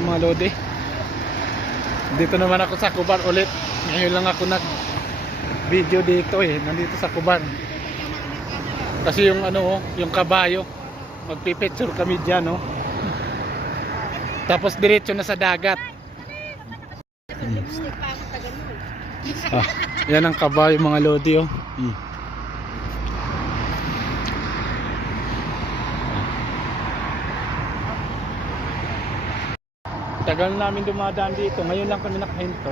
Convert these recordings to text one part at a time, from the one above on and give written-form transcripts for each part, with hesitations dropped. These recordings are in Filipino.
umaga mga lodi. Dito naman ako sa Kubar ulit. Ngayon lang ako nag video dito nandito sa Kubar. Kasi yung ano yung kabayo, magpipicture kami diyan Tapos diretso na sa dagat. Yan ang kabayo mga lodi Tagal namin dumadaan dito. Ngayon lang kami nakahinto.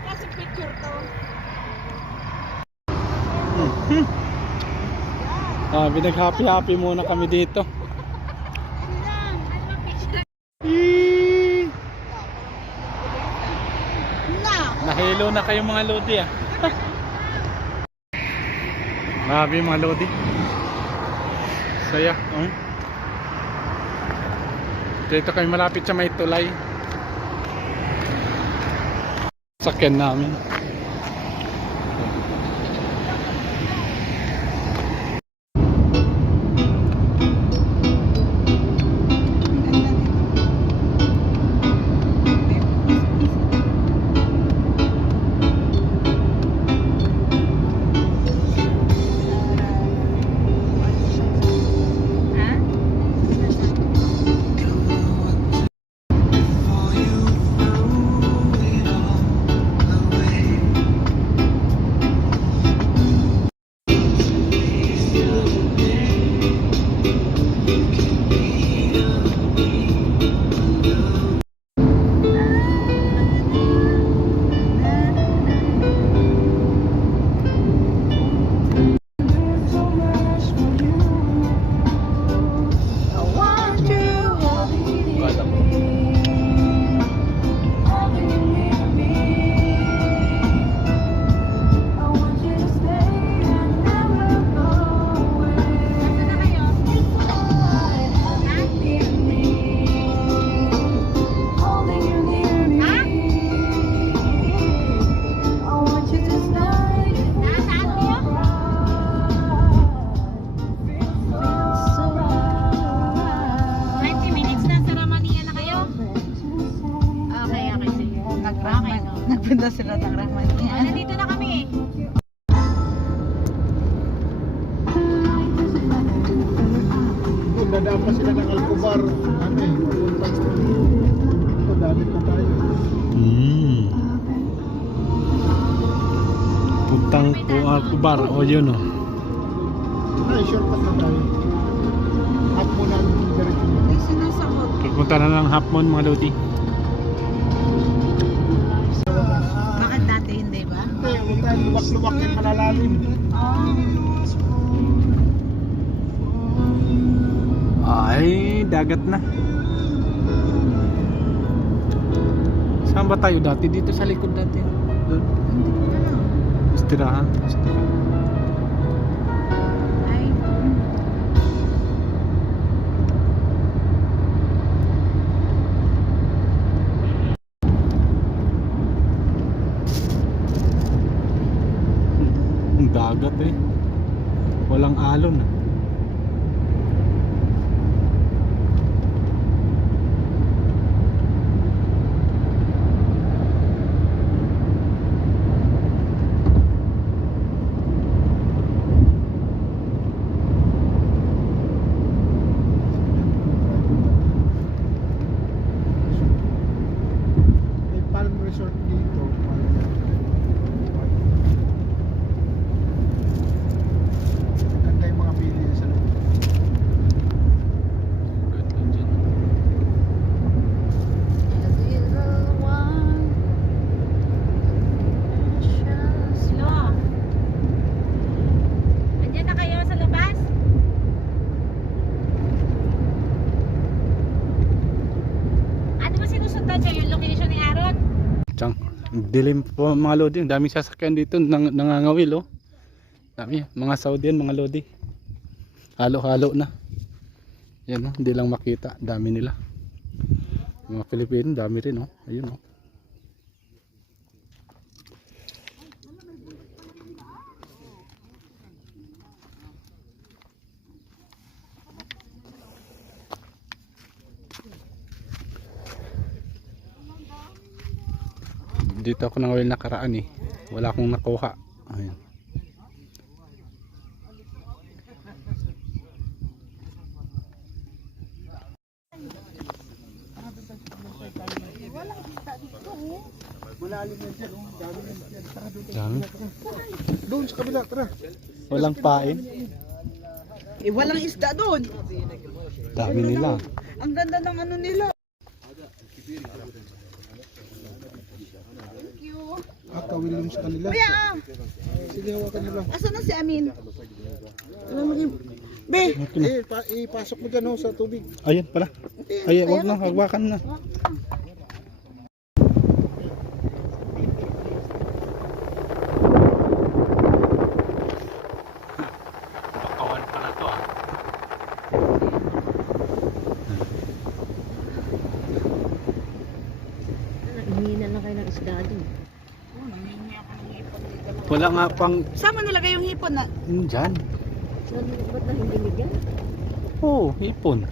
Kasi picture to. Binag-happy muna kami dito. Nahilo na kayo mga lodi Grabe mga lodi. Saya dito kami malapit sa may tulay. Sakyan namin. Nagpunta sila ng Rahman. Nandito na kami Dadaan pa sila ng Alcobar. Ito, dami pa tayo. Puntang po Alcobar. Yun Ay, sure pa na tayo. Half moon ang diretso. Hindi sinasabot. Pupunta na lang hapon mga lodi. Bakit dati hindi ba? Hindi, huwag tayo luwak-luwak yung malalalim. Ay, dagat na. Saan ba tayo dati? Dito sa likod dati. Doon. Istirahan. Ay. Ang dagat walang alon May Palm Resort dito. Ganda yung mga bilhin sa loob. Hello. Andiyan na kayo sa labas? Ano ba sinusundan siya yung location ni Aaron? Tiyang, dilim po mga lodi. Ang daming sasakyan dito nangangawil Dami, mga Saudian, mga lodi. Halo-halo na. Yan hindi lang makita. Dami nila. Mga Pilipino, dami rin Ayun Dito ako nangawil nakaraan eh. Wala akong nakuha. Ayun. Malalim yan dyan, oh. Dami yan dyan. Tara doon. Dami. Doon sa kabila, tara. Walang pain. Eh, walang isda doon. Dami nila. Ang ganda ng ano nila. Kawil yung sa kanila. Kuya, Sige, hawakan mo lang. asan na si Amin? Be, Ipasok mo dyan, oh, sa tubig. Ayan pala. Ayan, wag na. Hagwakan na. Bakawan pala to ah. Hingi na lang kayo ng isda doon. Wala nga pang saan mo nilagay yung hipon na? dyan. Ba't na hindi bigyan? Oo, hipon.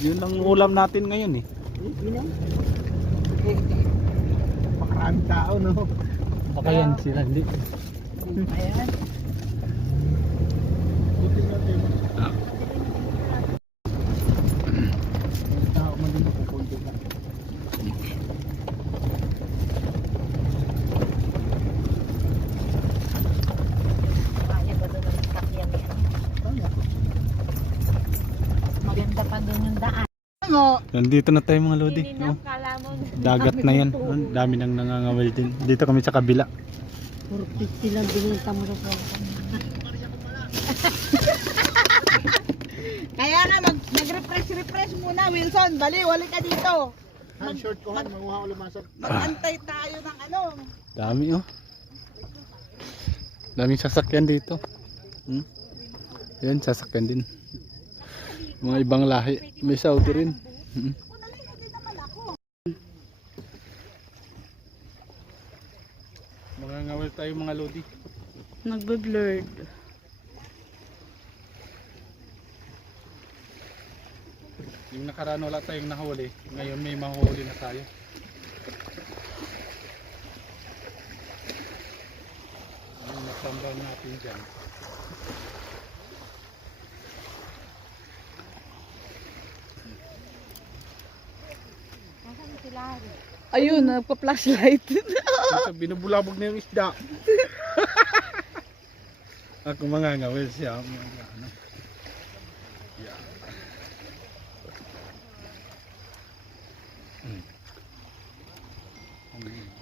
Yun ang ulam natin ngayon eh. Yun ang. Makaraming tao, no? Baka yan sila hindi. Ayan. Buti natin. Ah. Tao man din ako, konti lang. Kaya ba doon ang sakyan niya? Maganda pa doon yung daan. Ano? Nandito na tayo mga lodi. Hindi Oh, na kala mo. dagat na yan. Oh, dami nang nangangawil din. Dito kami sa kabila. Puro 50 lang binenta mo rin. Kaya nga, nag-refresh muna, Wilson. Bali, walik ka dito. Han, short ko, Han. Manguha ko lumasag. Mag-antay tayo ng ano. Dami oh. Daming sasakyan dito. Yan, sasakyan din. Mga ibang lahi. May Saudi rin. Mga ngawil tayo mga lodi. Nagbe-blurred. Yung nakaraan wala tayong nahuli. Ngayon may mahuli na tayo. Yung nasambang natin dyan. Nasaan sila? Ayun, nagpa-flashlight. Kasi binubulabog na yung isda. Ako mga ngawil siya. Ano. Yeah.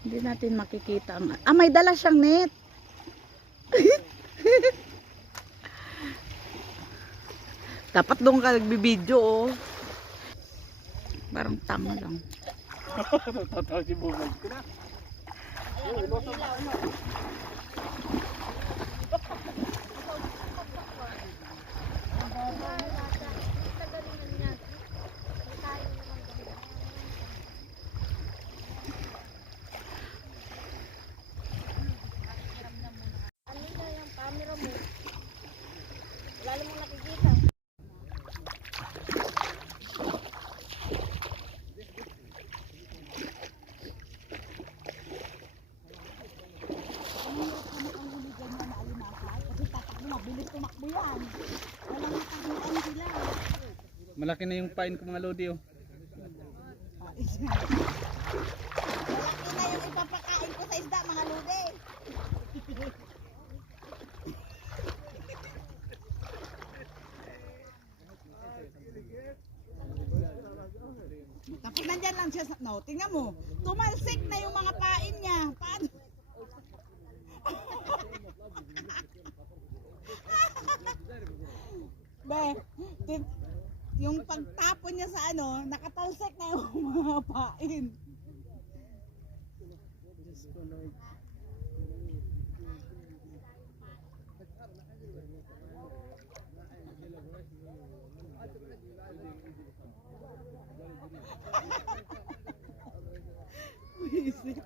Hindi natin makikita ang... Ah, may dala siyang net. Dapat doon ka nagbibideo, oh. Parang tama lang. Tatawa si Bubag. Malaki na yung pain ko mga lodi oh. Malaki na yung ipapakain ko sa isda, mga lude. Tapos nandyan lang siya sa... No, tingnan mo. Tumalsik na yung mga pain niya. Paano? Be, yung pagtapon niya sa ano, nakatalsik na yung mga pain. Wisit.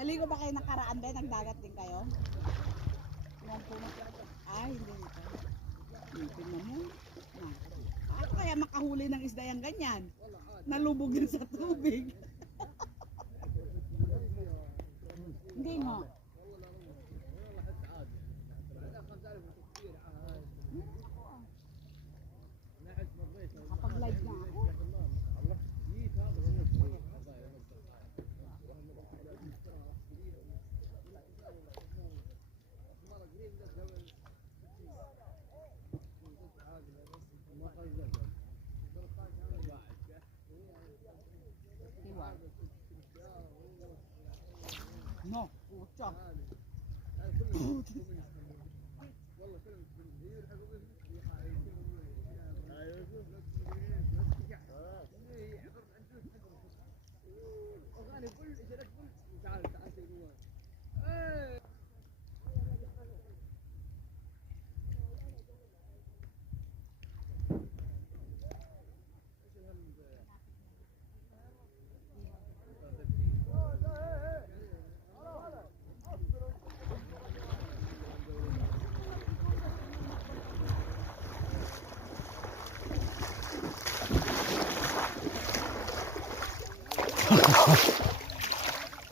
Naligo ba kayo nakaraan ba? Nagdagat din kayo? Nung pumunta. Ay, hindi nito. Tingnan mo. Paano kaya makahuli ng isda yung ganyan? Nalubog din sa tubig. Hindi mo. Nakapag-live na ako. No, pucha.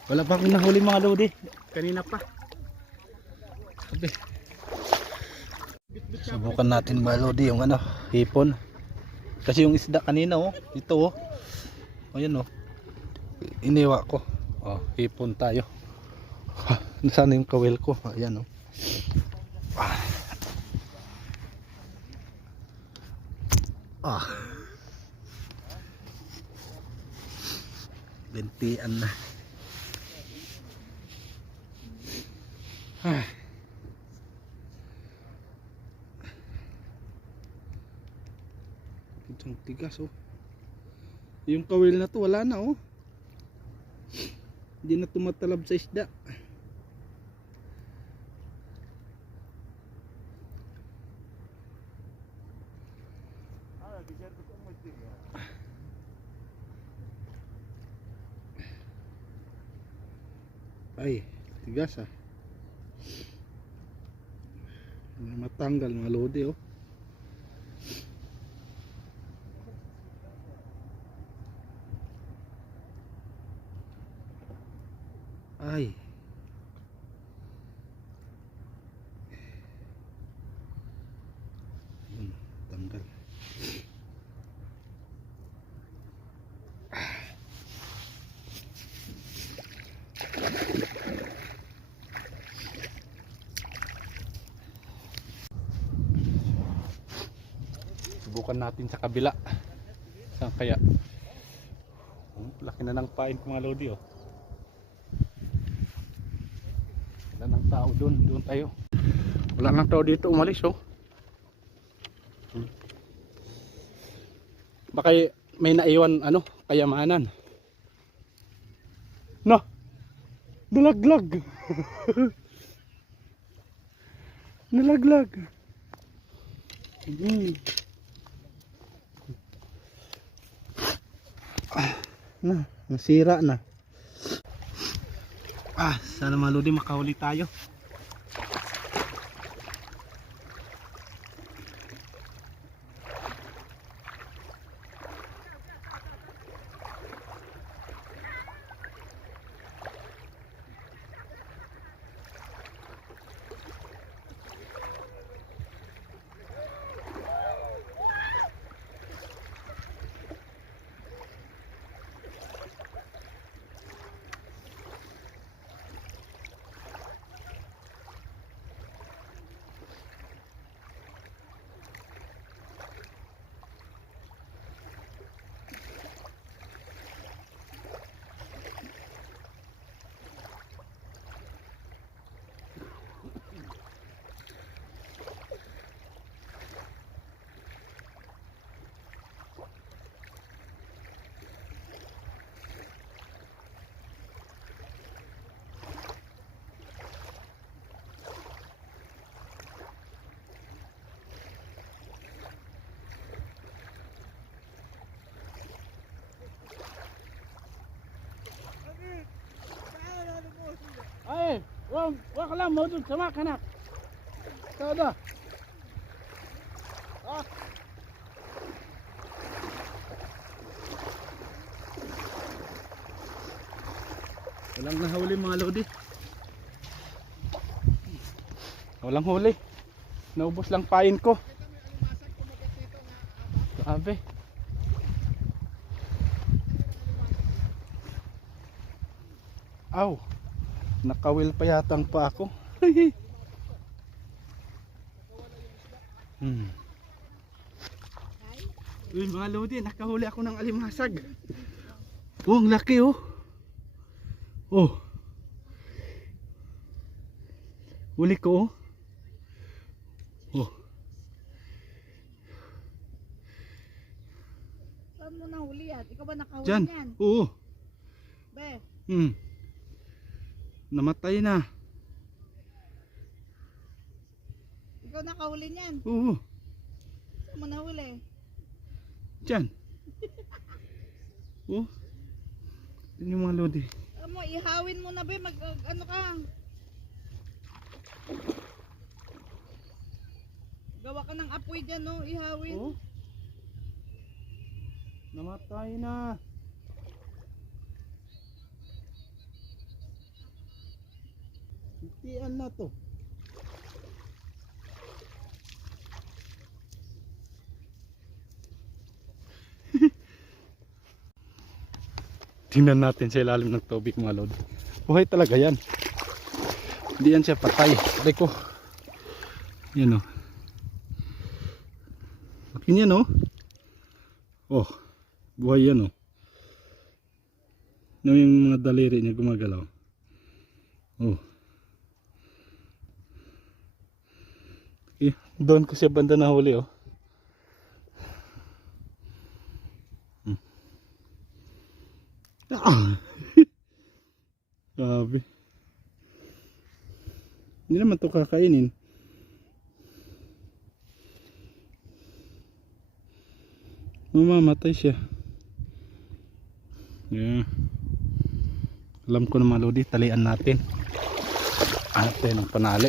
Wala pa akong nahuli mga lodi. Kanina pa. Sabi. Subukan natin mga lodi yung ano, hipon. Kasi yung isda kanina oh, ito oh. Ayan oh. Iniwa ko. Oh, hipon tayo. Nasaan yung kawil ko? Ayan oh. Ah. Bentian na. Itong tigas oh. Yung kawil na to wala na oh. Hindi na tumatalab sa isda. Ay, tigas ah. Matanggal mga lodi oh. Ay. Tanggal. Subukan natin sa kabila. Saan kaya? Laki na ng pain ko mga lodi oh. Wala nang tao doon. Doon tayo. Wala nang tao dito. Umalis oh. Baka may naiwan ano, kayamanan. No. Nalaglag. Nalaglag. Na, nasira na. Sana mga lodi makahuli tayo. ka lang mo dun, sama ka na. Tada. Walang nahuli mga lodi. Walang huli. Naubos lang pain ko. Grabe. Aw. Nakawil pa yata ang pa ako. Uy mga lodi, nakahuli ako ng alimasag. Oh, ang laki oh. Oh. Huli ko oh. Oh. Saan mo nahuli yan? Ikaw ba nakahuli Diyan. yan? Oo. Be, Namatay na. ikaw nakahuli niyan. Oo. Saan mo nahuli? Diyan. Oh. Yan yung mga lodi. Alam mo, ihawin mo na be, ano ka? Gawa ka ng apoy dyan, no? Ihawin. Oh. Namatay na. Hitian na to. Tingnan natin sa ilalim ng tubig mga lodi. Buhay talaga yan. Hindi yan siya patay. Aray ko. Yan o. Laki niyan o. Oh. Buhay yan o. Yung mga daliri niya gumagalaw. Oh. Okay. Doon ko siya banda nahuli oh. Ah. Grabe. Hindi naman ito kakainin. Mamamatay siya. Yeah. Alam ko na mga lodi, talian natin. Hanap tayo ng panali.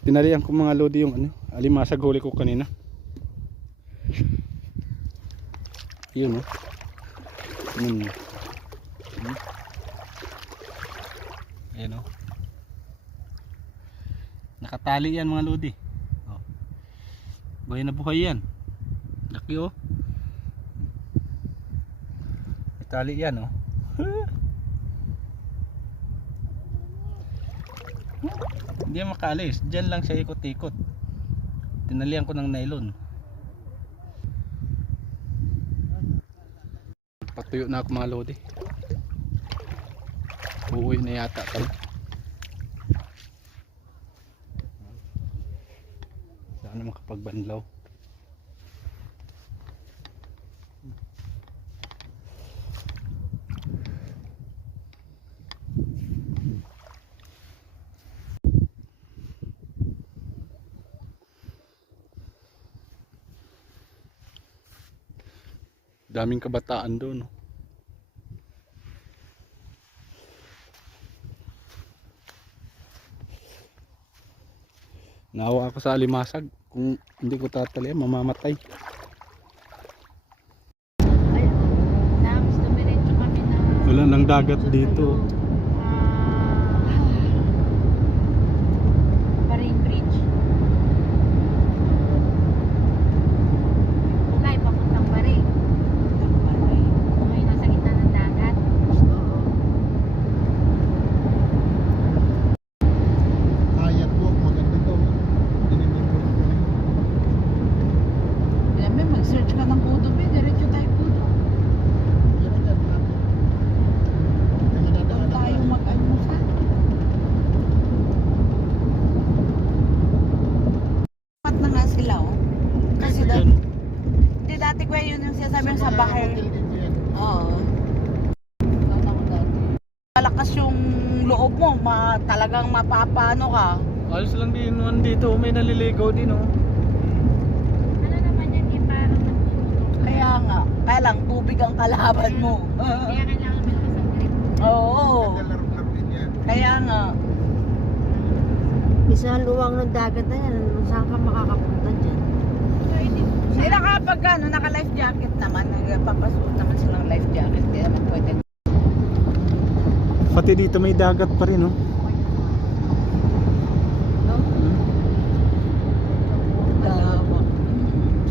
Tinalian ko mga lodi yung alimasag huli ko kanina. Yun oh. Ayan oh. Nakatali yan mga lodi. Oh. Buhay na buhay yan. Laki oh. Natali yan oh. Hindi makalis. Diyan lang siya ikot-ikot. Tinalian ko ng nylon. Patuyo na ako mga lodi. Uuwi na yata kami. Sana makapagbanlaw. Daming kabataan doon. Naawa ako sa alimasag. Kung hindi ko tatalian, mamamatay. Ay, tapos dumiretso kami na Wala nang dagat dito. Marine Bridge. Kulay, papuntang Baring. May nasa gitna ng dagat. Ayan po, maganda to. Dinimimulong ko na. Alam mo, mag-search ka ng Kudo, be. Diretso tayo Kudo. Yan na yan, natin. Kaya Doon nadaanan tayo mag-almusal. Mat na nga sila, oh. Kasi hindi dati ko yun yung sinasabi Sa sa mga bahay. hotel dito yan. Oo. Doon ako dati. Malakas yung loob mo, talagang mapapano ka. Alis lang din naman dito. May naliligaw din oh. Ano naman yan, parang nagtutulog. Kaya nga. Kaya lang, tubig ang kalaban mo. Kaya kailangan malakas ang grip. Oo. Naglalaro-laro din yan. Kaya nga. Isa luwang ng dagat na yan. Saan ka makakapunta dyan? Sila kapag ano, naka-life jacket naman, nagpapasuot naman silang life jacket. Hindi naman pwede. Pati dito may dagat pa rin, no? Lawak.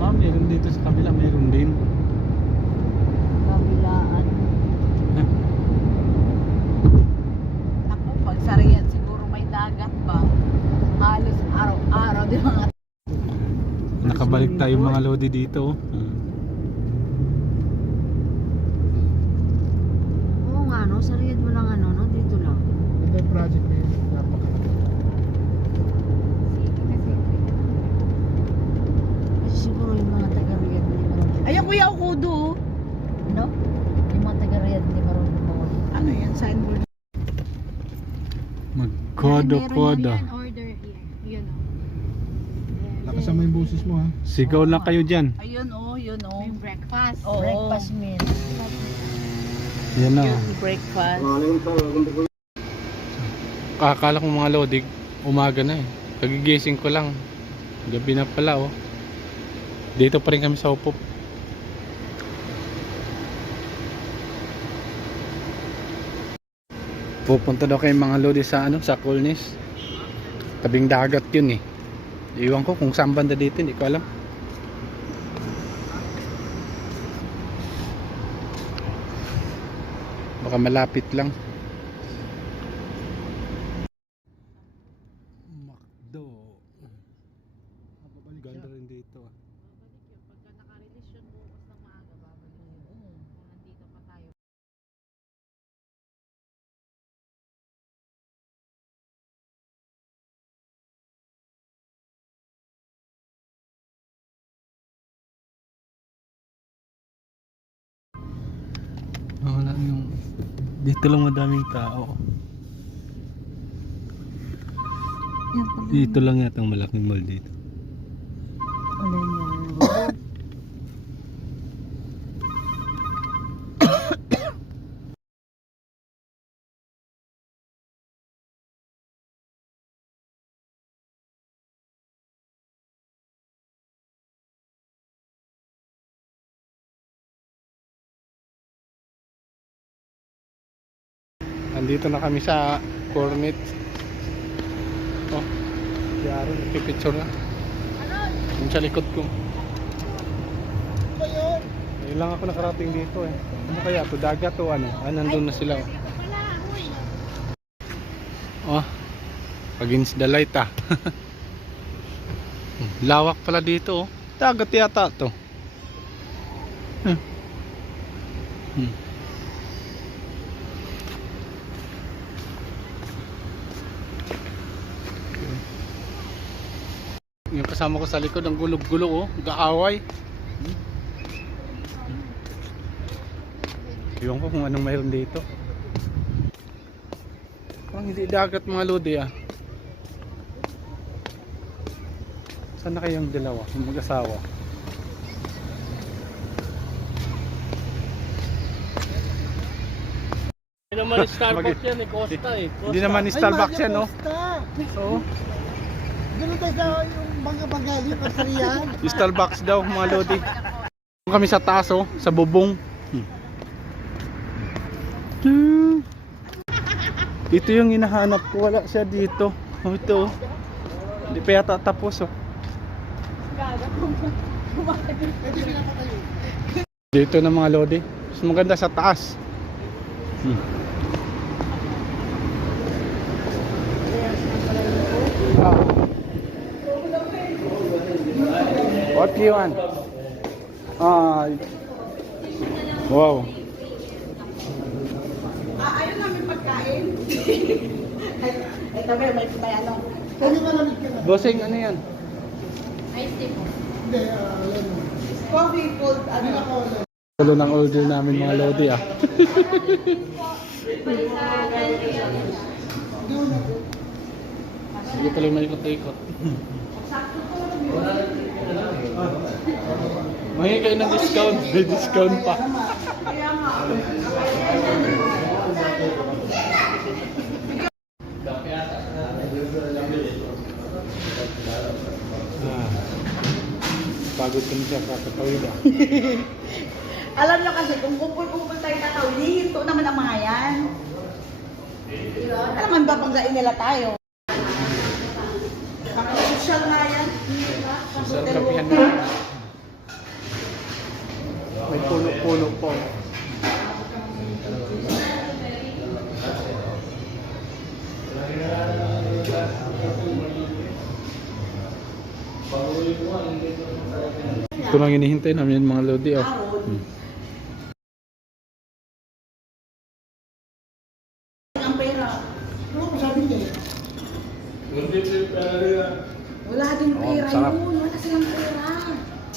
Ah, meron dito sa kabila, meron din. Kabilaan. Ako, pag sariyan siguro may dagat pa. Halos araw-araw din mga Nakabalik tayo mga lodi dito. Oo nga, no? Sariyad mo lang ano, no? Dito lang. Ito yung project na yun. Napakalaki. Kasi siguro yung mga taga-riyad na marunong. Ayun, Kuya Okudo. No? Yung mga taga-riyad na marunong bawal. Ano yan, signboard? Magkodo-kodo. Yan, order yan. Yun o. Lakasan mo yung boses mo ha. Sigaw lang kayo dyan. Ayun yun May breakfast. Oo. Breakfast meal. Yan na. Yun, breakfast. Akala ko mga lodi, umaga na eh. Kagigising ko lang. Gabi na pala oh. Dito pa rin kami sa Upop. Pupunta daw kayo mga lodi sa ano, sa Coolness. Tabing dagat yun eh. Iwan ko kung saan banda dito, hindi ko alam. Baka malapit lang. Macdo. Ganda rin dito. Pagka naka-release yun bukas ng maaga, babalik yun. Kung nandito pa tayo. Wala yung dito lang madaming tao. Dito lang yata ang malaking mall dito. Ano yan? Andito na kami sa Cornet. Oh, yaro, pipicture na. Yung sa likod ko. Ngayon lang ako nakarating dito eh. Ano kaya to, dagat o ano? Ah, nandun na sila. Oh, against the light ah. Lawak pala dito oh. Dagat yata to. Yung kasama ko sa likod ang gulog-gulo oh, gaaway. Iwan ko kung anong mayroon dito. Parang hindi dagat mga lodi ah. Saan na kayong dalawa, yung mag-asawa? Hindi naman Starbucks yan, Costa eh. Hindi naman ni Starbucks yan no? So, Ganun tayo sa yung bangga-bangga, yung kasariyan. yung Starbucks daw mga lodi. Kami sa taas oh, sa bubong. Ito yung hinahanap ko, wala siya dito. Oh, ito oh. Hindi pa yata tapos oh. Dito na mga lodi. Mas maganda sa taas. What do you want? Wow. Ayun namin pagkain. Ito may ano. Pwede malamig ka na. Bossing, ano yan? Ice tea po. Hindi, lemon. Coffee cold, ano ako. Tulo ng order namin mga lodi ah. Sige tuloy may ikot-ikot. Mangingi kayo ng discount. May discount pa. Pagod kami siya kakatawid ah. Alam nyo kasi, kung kupul-kupul tayo tatawid, hihinto naman ang mga yan. Alam naman babanggain nila tayo. Social nga yan. Sa kapihan na. May puno-puno po. Ito lang hinihintay namin yung mga lodi oh. Ang pera. Ano ko sabi niya eh? Wala din pera sarap. yun. Wala silang pera.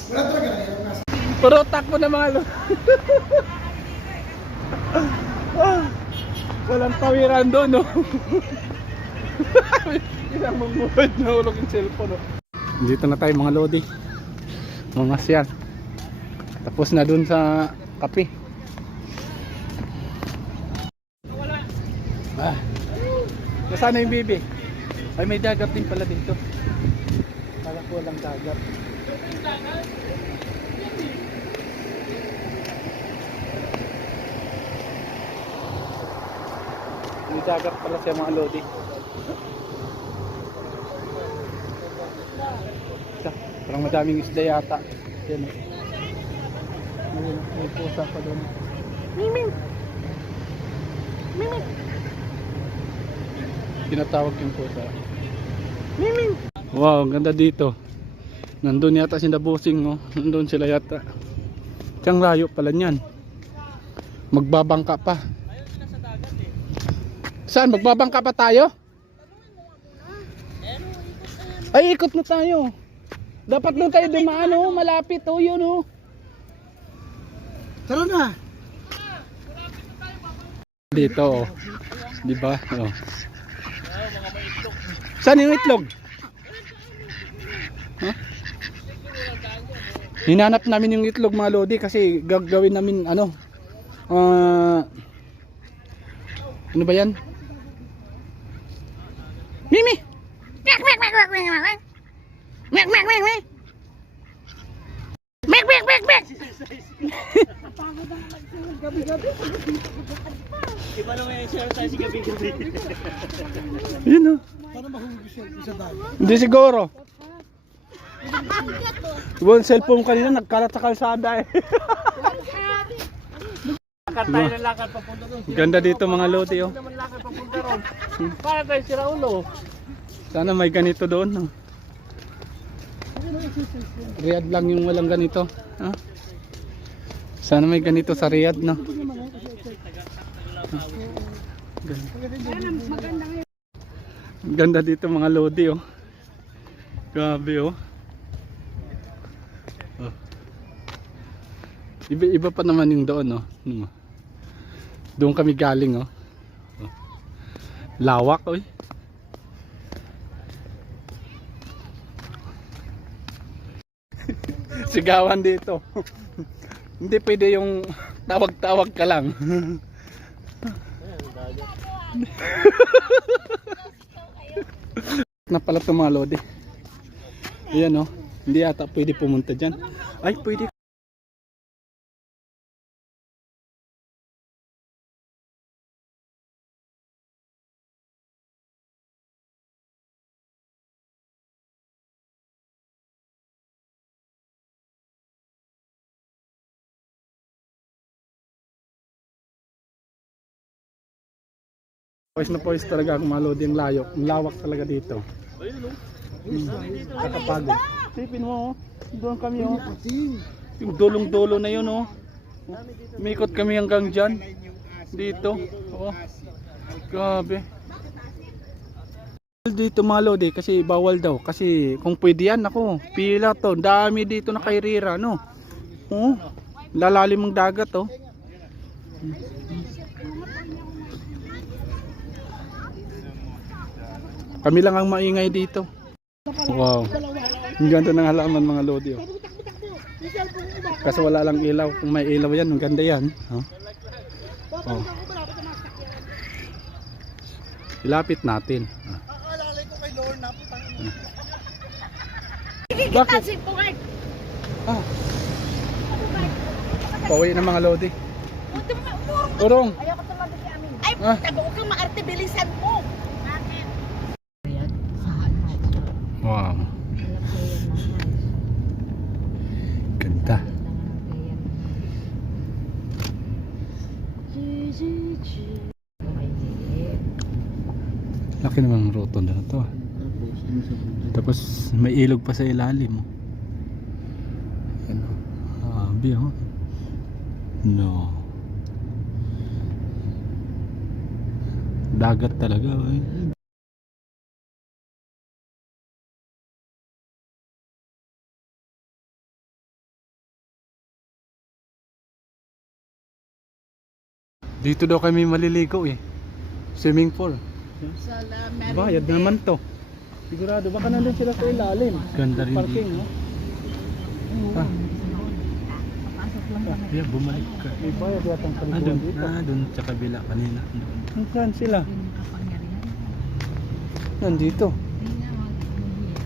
Wala talaga na yung nasa. Pero takbo na mga lodi. Walang tawiran doon no. Isang mumuhod na ulog yung cellphone no. Dito na tayo mga lodi. Mga siyal. Tapos na dun sa kape. Ah. Nasaan na yung bibi? Ay may dagat din pala dito. Kala ko walang dagat. May dagat pala siya mga lodi. Parang madaming isda yata. Yan. May pusa pa doon. Miming! Miming! Tinatawag yung pusa. Miming! Wow, ang ganda dito. Nandun yata si Nabusing, oh. Nandun sila yata. Tiyang layo pala niyan. Magbabangka pa. Saan? Magbabangka pa tayo? Ay, ikot na tayo. Dapat doon tayo dumaan oh, malapit oh, yun oh. Tara na! Dito oh. Di ba? Oh. Saan yung itlog? Huh? Hinanap namin yung itlog mga lodi kasi gagawin namin ano ano ba yan? Mimi! Mek mek mek mek mek mek mek mek mek mek mek mek mek mek. Iba naman yung share tayo si gabi-gabi. Yun oh. Para mahulog siya sa dagat. Hindi siguro. Yung cellphone kanina nagkalat sa kalsada eh. Lakad tayo ng lakad papunta doon. Ganda dito mga lodi oh. Naman lakad papunta ron. Para tayo si Raulo. Sana may ganito doon no. Riyadh lang yung walang ganito. Ah. Sana may ganito sa Riyadh no. Ganda dito mga lodi oh. Grabe oh. Oh. Iba pa naman yung doon oh. Doon kami galing oh. Oh. Lawak oy. Sigawan dito. Hindi pwede yung tawag-tawag ka lang. Na pala itong mga lodi. Ayan oh. Hindi ata pwede pumunta dyan. Ay pwede. Pawis na pawis talaga ang mga lodi, ang layo. Ang lawak talaga dito. Kakapagod. Sipin mo oh. Doon kami oh. Yung dulong-dulo na yun oh. Umikot kami hanggang dyan. Dito. Oh. Grabe. Dito mga lodi kasi bawal daw. Kasi kung pwede yan ako. Pila to. Dami dito na kairira no. Oh. Lalalim ang dagat oh. Kami lang ang maingay dito. Wow. Ang ganda ng halaman mga lodi oh. Kasi wala lang ilaw. Kung may ilaw yan, ang ganda yan. Oh. Oh. Ilapit natin. Ah. Alalay ko kay Lorna. Bakit? Si Pungay. Ah. Pauwi ng mga lodi. Turong. Ayoko tumabi si Amin. Ay, Ah. tago kang maarte, bilisan mo. Bakit? Ayan, saan na ito? Wow. Alam ko yan naman. Ganda. Yan naman yan. Okay, sige. Laki naman ng rotonda na to. Ah. Tapos may ilog pa sa ilalim. Ano? Abi oh. No. Dagat talaga. Eh. Dito daw kami maliligo eh. Swimming pool. Bayad naman to. Sigurado baka nandun sila sa ilalim. Ganda rin Parking, dito. no? Ah, Papasok lang kami. yeah, bumalik ka. May bayad yatang paliguan dito. Dun sa kabila kanina. Doon. Saan sila? Yung kapangyarihan. Nandito. Hindi na mag-umiyak.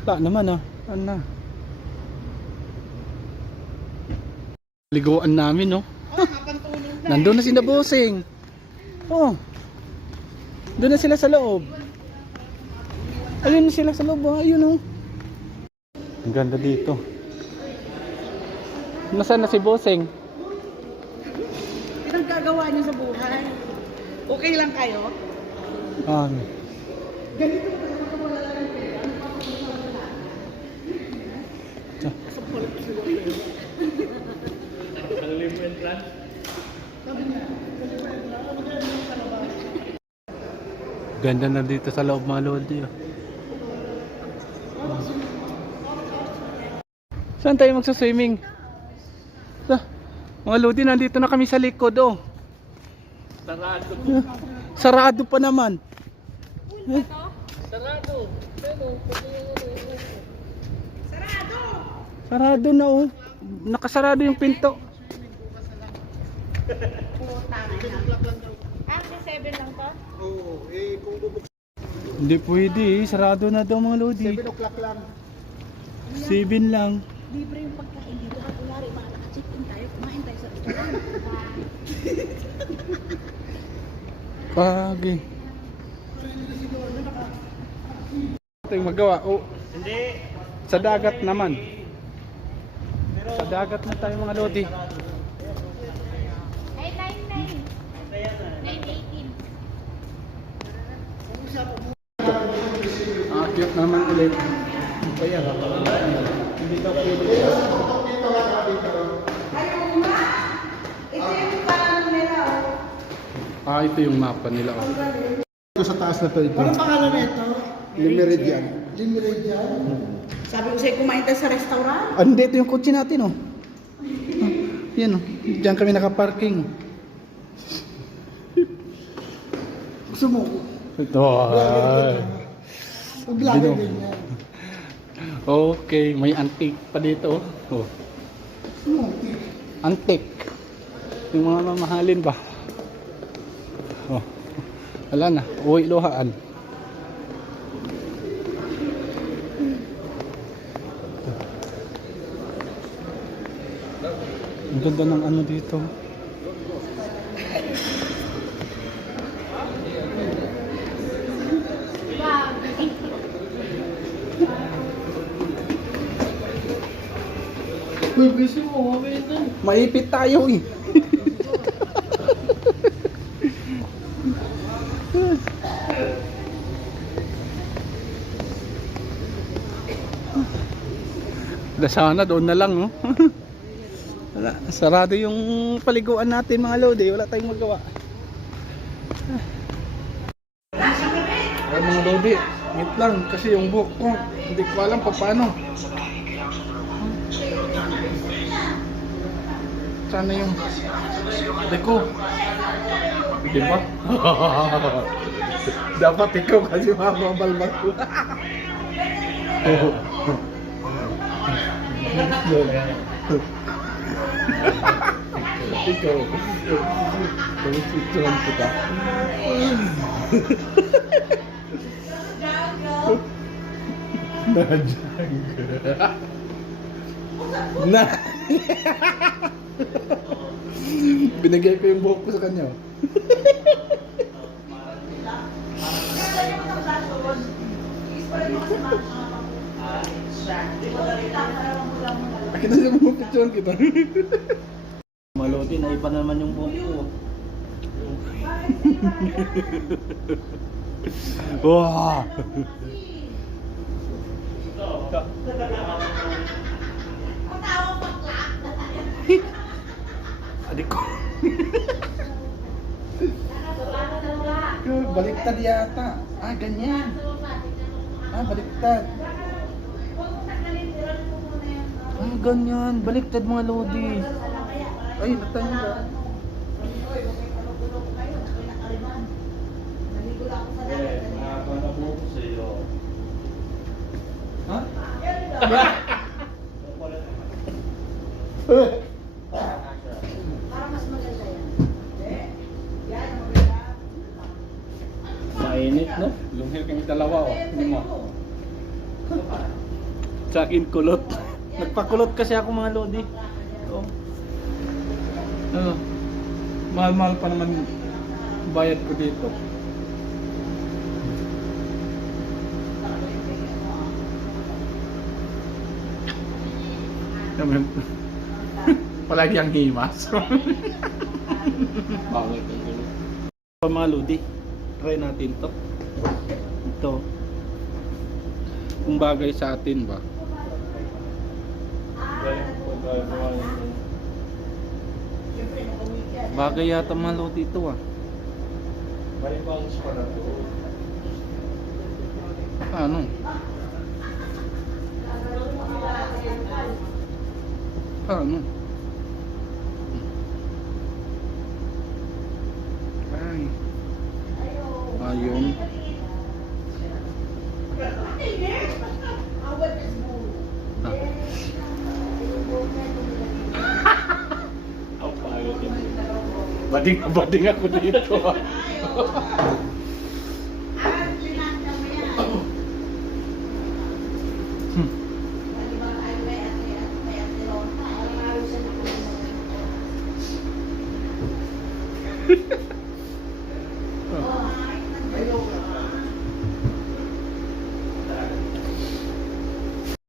Ta naman ah. Ano na? Liguan namin no. Oh, nakapantulog na. Nandun na si Nabosing. Oh. Doon na sila sa loob. Ayun na sila sa loob. Oh. Ayun oh. Ang ganda dito. Nasaan na si Bosing? Anong gagawa niyo sa buhay? Okay lang kayo? Ganito ba talaga wala lang ng pera? Sa politiko. Ganda na dito sa loob mga lodi. Oh. Saan tayo magsa-swimming? Mga lodi, nandito na kami sa likod oh. Sarado. Sarado pa naman. Sarado. Sarado na oh. Nakasarado yung pinto. Ah, si 7 lang to? Oo, eh kung bubuksan Hindi pwede eh. Sarado na daw mga lodi. 7 o'clock lang. 7 lang. Libre yung pagkain dito. At kunwari, mga naka-check-in tayo, kumain tayo sa restaurant. Pagi. Ito yung magawa. Oh, Hindi. sa dagat naman. Sa dagat na tayo mga lodi. Ay, 9-9. 9-18. Cute naman ulit. Kaya hindi ka pwede. Ito yung mapa nila. Oh. Ito sa taas na to ito. Anong pangalan na ito? Limeridian. Limeridian? Sabi ko sa'yo, kumain tayo sa restaurant. Ah, hindi, ito yung kotse natin oh. Yan oh. Diyan kami nakaparking. Gusto mo? Ito ay. Vlogger din yan. Okay, may antique pa dito oh. Antique. Yung mga mamahalin ba? Oh. Wala na, uwi luhaan. Ang ganda ng ano dito. Uy, gusto mo, okay ito. Maipit tayo eh. Sana doon na lang oh. Wala, sarado yung paliguan natin mga lodi, wala tayong magawa. Ay mga lodi, wait lang kasi yung buhok ko, hindi ko alam pa paano. Sana yung deko. Di ba? Dapat ikaw kasi mababalbas ko. Ikaw. Pag-picturean kita. Na. Binigay ko yung buhok ko sa kanya. Kita siya mo picturean kita. Malodi na iba naman yung buhok ko. Wah. Adik ko. Baliktad yata. Ah, ganyan. Ah, baliktad. Ah, ganyan. Baliktad mga lodi. Ay, natanda. Ha? Mainit, no? Lunghil kami dalawa, oh. Hindi mo. Sa akin kulot. Nagpakulot kasi ako mga lodi. So, Ano? Mahal-mahal pa naman bayad ko dito. Naman. Palagi ang himas. bawal ka gulo. Mga lodi, try natin to. Ito. Kung bagay sa atin ba? Bagay yata mga lodi ito ah. May bounce pa na to. Ano? Ano? Ay. Ayun. Ah. Ang payot yung Bading ako dito.